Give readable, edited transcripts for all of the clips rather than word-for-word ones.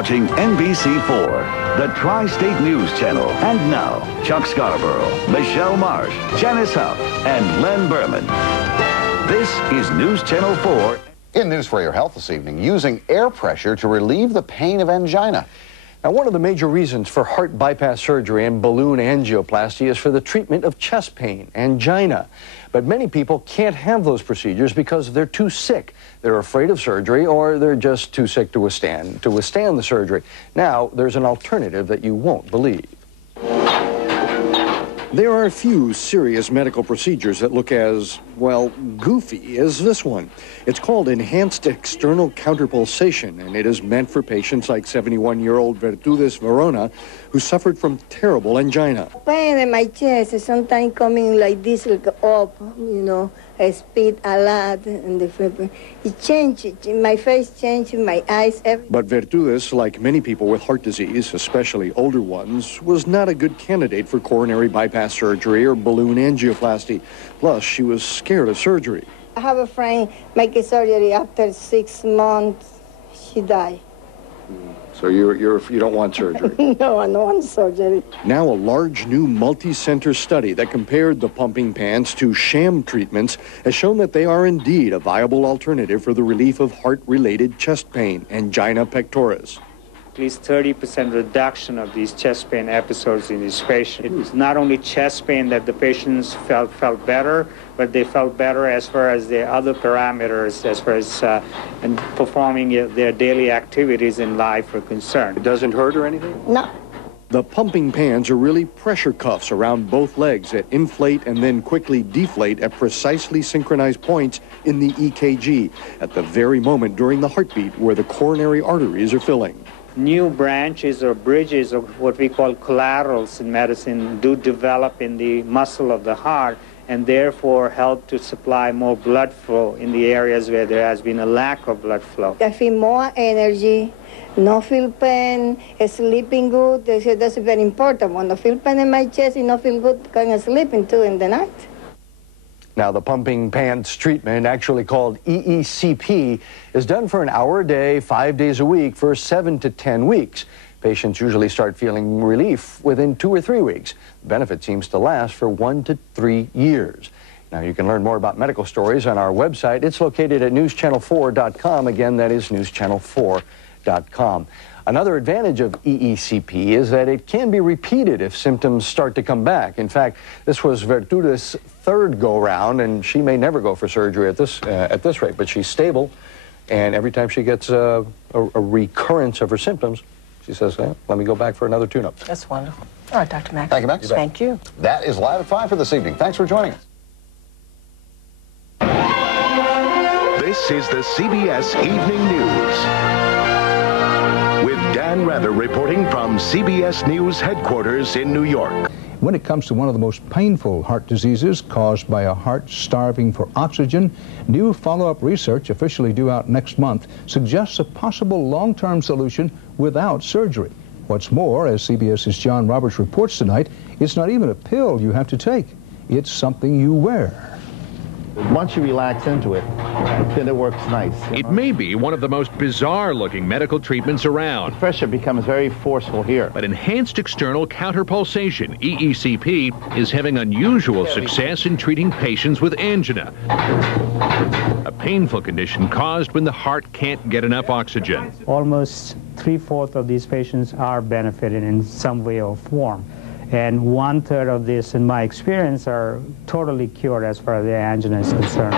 watching NBC4, the Tri-State News Channel. And now, Chuck Scarborough, Michelle Marsh, Janice Huff, and Len Berman. This is News Channel 4. In News for Your Health this evening, using air pressure to relieve the pain of angina. Now, one of the major reasons for heart bypass surgery and balloon angioplasty is for the treatment of chest pain, angina. But many people can't have those procedures because they're too sick. They're afraid of surgery, or they're just too sick to withstand the surgery. Now, there's an alternative that you won't believe. There are a few serious medical procedures that look as, well, goofy as this one. It's called enhanced external counterpulsation, and it is meant for patients like 71-year-old Virtudes Verona, who suffered from terrible angina. Pain in my chest is sometimes coming like this, like up, I speed a lot, and it changes, my face changes, my eyes, everything. But Virtudes, like many people with heart disease, especially older ones, was not a good candidate for coronary bypass surgery or balloon angioplasty. Plus, she was scared of surgery. I have a friend make surgery after 6 months, she died. So you don't want surgery? No, I don't want surgery. Now a large new multi-center study that compared the pumping pants to sham treatments has shown that they are indeed a viable alternative for the relief of heart-related chest pain, angina pectoris. At least 30% reduction of these chest pain episodes in these patients. It was not only chest pain that the patients felt better, but they felt better as far as their other parameters, as far as in performing their daily activities in life are concerned. It doesn't hurt or anything? No. The pumping pans are really pressure cuffs around both legs that inflate and then quickly deflate at precisely synchronized points in the EKG, at the very moment during the heartbeat where the coronary arteries are filling. New branches or bridges, or what we call collaterals in medicine, do develop in the muscle of the heart and therefore help to supply more blood flow in the areas where there has been a lack of blood flow. I feel more energy, no feel pain, sleeping good. That's very important. When I feel pain in my chest, I not feel good going to sleeping too in the night. Now, the pumping pants treatment, actually called EECP, is done for an hour a day, 5 days a week for 7 to 10 weeks. Patients usually start feeling relief within 2 or 3 weeks. The benefit seems to last for 1 to 3 years. Now, you can learn more about medical stories on our website. It's located at newschannel4.com. Again, that is newschannel4.com. Another advantage of EECP is that it can be repeated if symptoms start to come back. In fact, this was Virtudes' third go-round, and she may never go for surgery at this rate, but she's stable, and every time she gets a recurrence of her symptoms, she says, let me go back for another tune-up. That's wonderful. All right, Dr. Max. Thank you, Max. Thank you. That is Live at 5 for this evening. Thanks for joining us. This is the CBS Evening News. With Dan Rather reporting from CBS News headquarters in New York. When it comes to one of the most painful heart diseases caused by a heart starving for oxygen, new follow-up research officially due out next month suggests a possible long-term solution without surgery. What's more, as CBS's John Roberts reports tonight, it's not even a pill you have to take. It's something you wear. Once you relax into it, then it works nice. It may be one of the most bizarre-looking medical treatments around. The pressure becomes very forceful here. But enhanced external counterpulsation, EECP, is having unusual success in treating patients with angina, a painful condition caused when the heart can't get enough oxygen. Almost 3/4 of these patients are benefited in some way or form. And 1/3 of this, in my experience, are totally cured as far as the angina is concerned.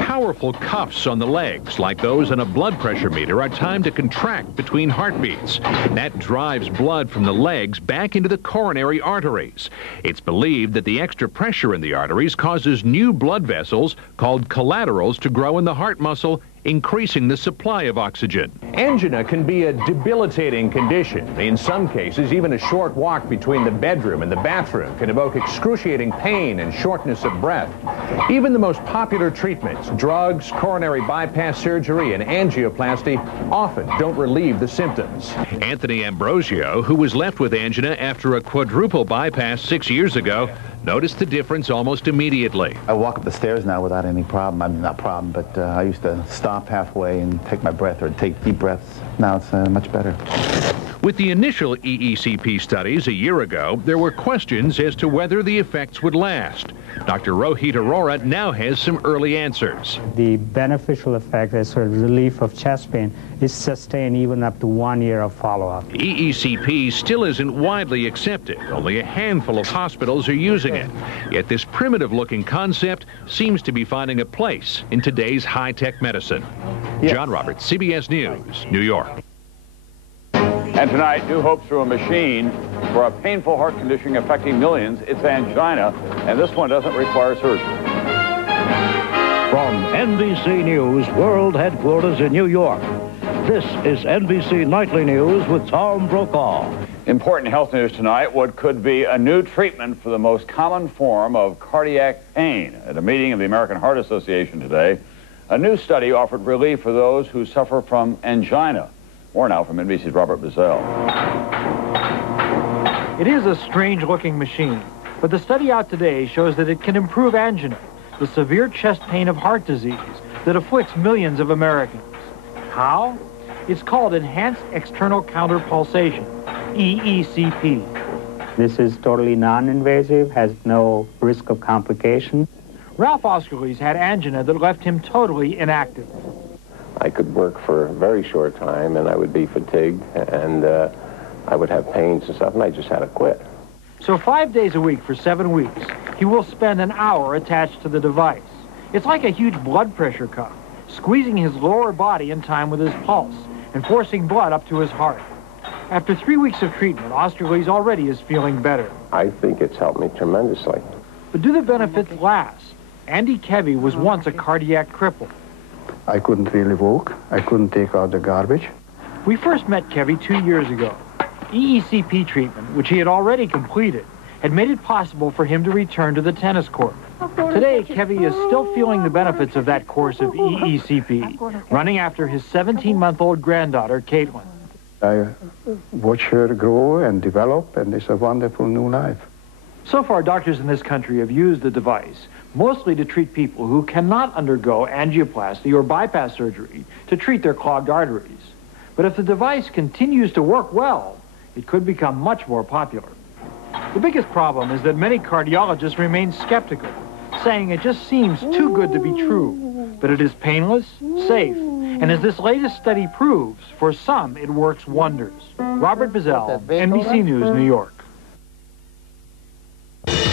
Powerful cuffs on the legs, like those on a blood pressure meter, are timed to contract between heartbeats. That drives blood from the legs back into the coronary arteries. It's believed that the extra pressure in the arteries causes new blood vessels, called collaterals, to grow in the heart muscle, increasing the supply of oxygen. Angina can be a debilitating condition. In some cases, even a short walk between the bedroom and the bathroom can evoke excruciating pain and shortness of breath. Even the most popular treatments, drugs, coronary bypass surgery, and angioplasty, often don't relieve the symptoms. Anthony Ambrosio, who was left with angina after a quadruple bypass 6 years ago, noticed the difference almost immediately. I walk up the stairs now without any problem. I mean, not problem, but I used to stop halfway and take my breath or take deep breaths. Now it's much better. With the initial EECP studies a year ago, there were questions as to whether the effects would last. Dr. Rohit Arora now has some early answers. The beneficial effect as sort of relief of chest pain is sustained even up to 1 year of follow-up. EECP still isn't widely accepted. Only a handful of hospitals are using it. Yet this primitive-looking concept seems to be finding a place in today's high-tech medicine. Yes. John Roberts, CBS News, New York. And tonight, new hopes through a machine for a painful heart condition affecting millions. It's angina, and this one doesn't require surgery. From NBC News World Headquarters in New York, this is NBC Nightly News with Tom Brokaw. Important health news tonight, what could be a new treatment for the most common form of cardiac pain. At a meeting of the American Heart Association today, a new study offered relief for those who suffer from angina. More now from NBC's Robert Bazell. It is a strange-looking machine, but the study out today shows that it can improve angina, the severe chest pain of heart disease that afflicts millions of Americans. How? It's called enhanced external counterpulsation, EECP. This is totally non-invasive, has no risk of complication. Ralph Oskerles had angina that left him totally inactive. I could work for a very short time, and I would be fatigued, and I would have pains and stuff, and I just had to quit. So 5 days a week for 7 weeks, he will spend an hour attached to the device. It's like a huge blood pressure cuff, squeezing his lower body in time with his pulse and forcing blood up to his heart. After 3 weeks of treatment, Oskerles already is feeling better. I think it's helped me tremendously. But do the benefits last? Andy Kevy was once a cardiac cripple. I couldn't really walk. I couldn't take out the garbage. We first met Kevy 2 years ago. EECP treatment, which he had already completed, had made it possible for him to return to the tennis court. Today, Kevy is still feeling the benefits of that course of EECP, running after his 17-month-old granddaughter, Caitlin. I watch her grow and develop, and it's a wonderful new life. So far, doctors in this country have used the device mostly to treat people who cannot undergo angioplasty or bypass surgery to treat their clogged arteries. But if the device continues to work well, it could become much more popular. The biggest problem is that many cardiologists remain skeptical, saying it just seems too good to be true. But it is painless, safe, and as this latest study proves, for some it works wonders. Robert Bazell, NBC News, New York.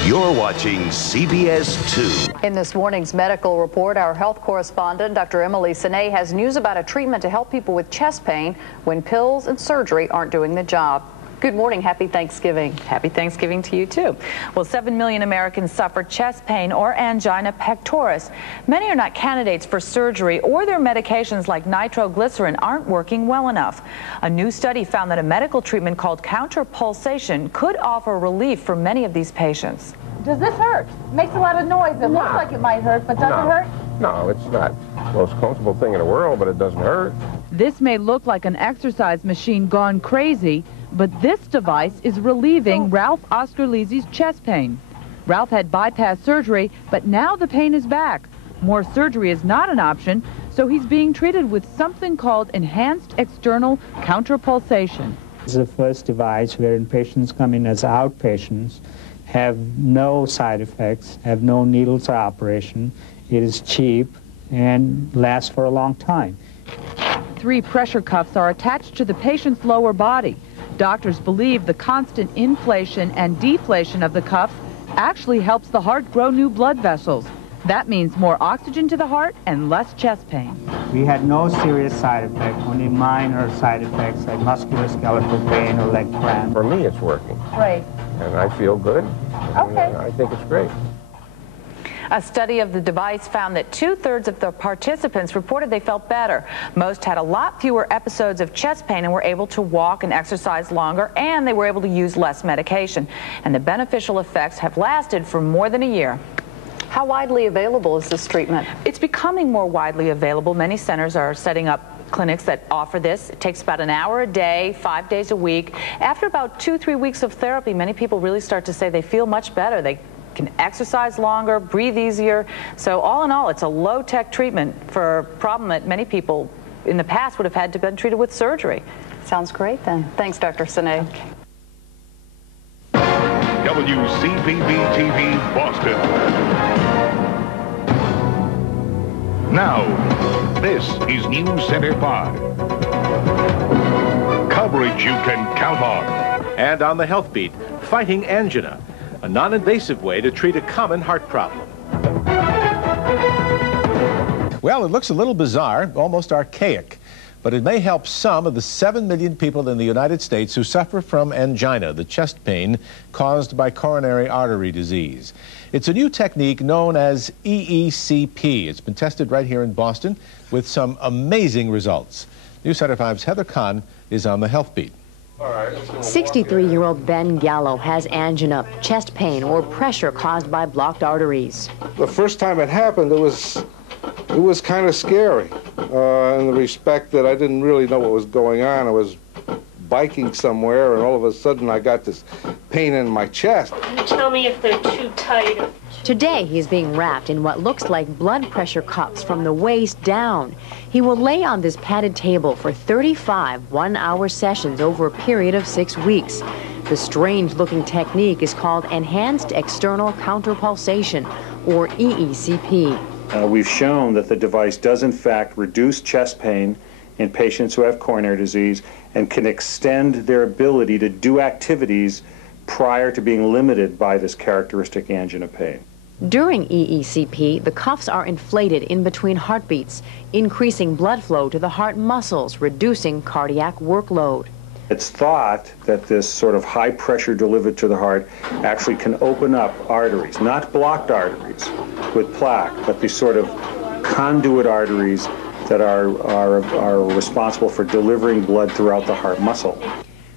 You're watching CBS 2. In this morning's medical report, our health correspondent, Dr. Emily Sine, has news about a treatment to help people with chest pain when pills and surgery aren't doing the job. Good morning. Happy Thanksgiving. Happy Thanksgiving to you, too. Well, 7 million Americans suffer chest pain or angina pectoris. Many are not candidates for surgery, or their medications like nitroglycerin aren't working well enough. A new study found that a medical treatment called counterpulsation could offer relief for many of these patients. Does this hurt? Makes a lot of noise. It looks like it might hurt, but does it hurt? No, it's not the most comfortable thing in the world, but it doesn't hurt. This may look like an exercise machine gone crazy, but this device is relieving Ralph Oskerles' chest pain. Ralph had bypass surgery, but now the pain is back. More surgery is not an option, so he's being treated with something called enhanced external counterpulsation. It's the first device wherein patients come in as outpatients, have no side effects, have no needles or operation. It is cheap and lasts for a long time. 3 pressure cuffs are attached to the patient's lower body. Doctors believe the constant inflation and deflation of the cuffs actually helps the heart grow new blood vessels. That means more oxygen to the heart and less chest pain. We had no serious side effects, only minor side effects like musculoskeletal pain or leg cramp. For me, it's working. Great. And I feel good. Okay. I think it's great. A study of the device found that 2/3 of the participants reported they felt better. Most had a lot fewer episodes of chest pain and were able to walk and exercise longer, and they were able to use less medication. And the beneficial effects have lasted for more than a year. How widely available is this treatment? It's becoming more widely available. Many centers are setting up clinics that offer this. It takes about an hour a day, 5 days a week. After about 2-3 weeks of therapy, many people really start to say they feel much better. They can exercise longer, breathe easier. So all in all, it's a low-tech treatment for a problem that many people in the past would have had to been treated with surgery. Sounds great then. Thanks, Dr. Sine. Okay. WCPB-TV, Boston. Now, this is News Center 5. Coverage you can count on. And on the Health Beat, fighting angina, a non-invasive way to treat a common heart problem. Well, it looks a little bizarre, almost archaic, but it may help some of the 7 million people in the United States who suffer from angina, the chest pain caused by coronary artery disease. It's a new technique known as ECP. It's been tested right here in Boston with some amazing results. News Center 5's Heather Kahn is on the Health Beat. 63-year-old Ben Gallo has angina, chest pain, or pressure caused by blocked arteries. The first time it happened, it was kind of scary in the respect that I didn't really know what was going on. I was biking somewhere, and all of a sudden I got this pain in my chest. Can you tell me if they're too tight? Today, he is being wrapped in what looks like blood pressure cuffs from the waist down. He will lay on this padded table for 35 one-hour sessions over a period of 6 weeks. The strange-looking technique is called enhanced external counterpulsation, or ECP. We've shown that the device does in fact reduce chest pain in patients who have coronary disease and can extend their ability to do activities prior to being limited by this characteristic angina pain. During ECP, the cuffs are inflated in between heartbeats, increasing blood flow to the heart muscles, reducing cardiac workload. It's thought that this sort of high pressure delivered to the heart actually can open up arteries, not blocked arteries with plaque, but these sort of conduit arteries that are responsible for delivering blood throughout the heart muscle.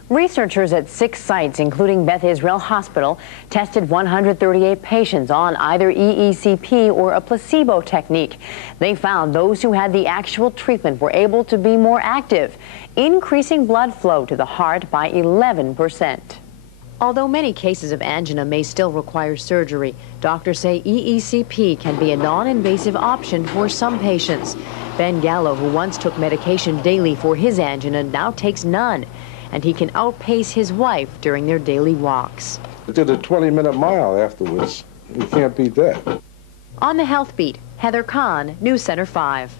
Researchers at 6 sites, including Beth Israel Hospital, tested 138 patients on either ECP or a placebo technique. They found those who had the actual treatment were able to be more active, increasing blood flow to the heart by 11%. Although many cases of angina may still require surgery, doctors say ECP can be a non-invasive option for some patients. Ben Gallo, who once took medication daily for his angina, now takes none, and he can outpace his wife during their daily walks. I did a 20-minute mile afterwards. You can't beat that. On the Health Beat, Heather Kahn, News Center 5.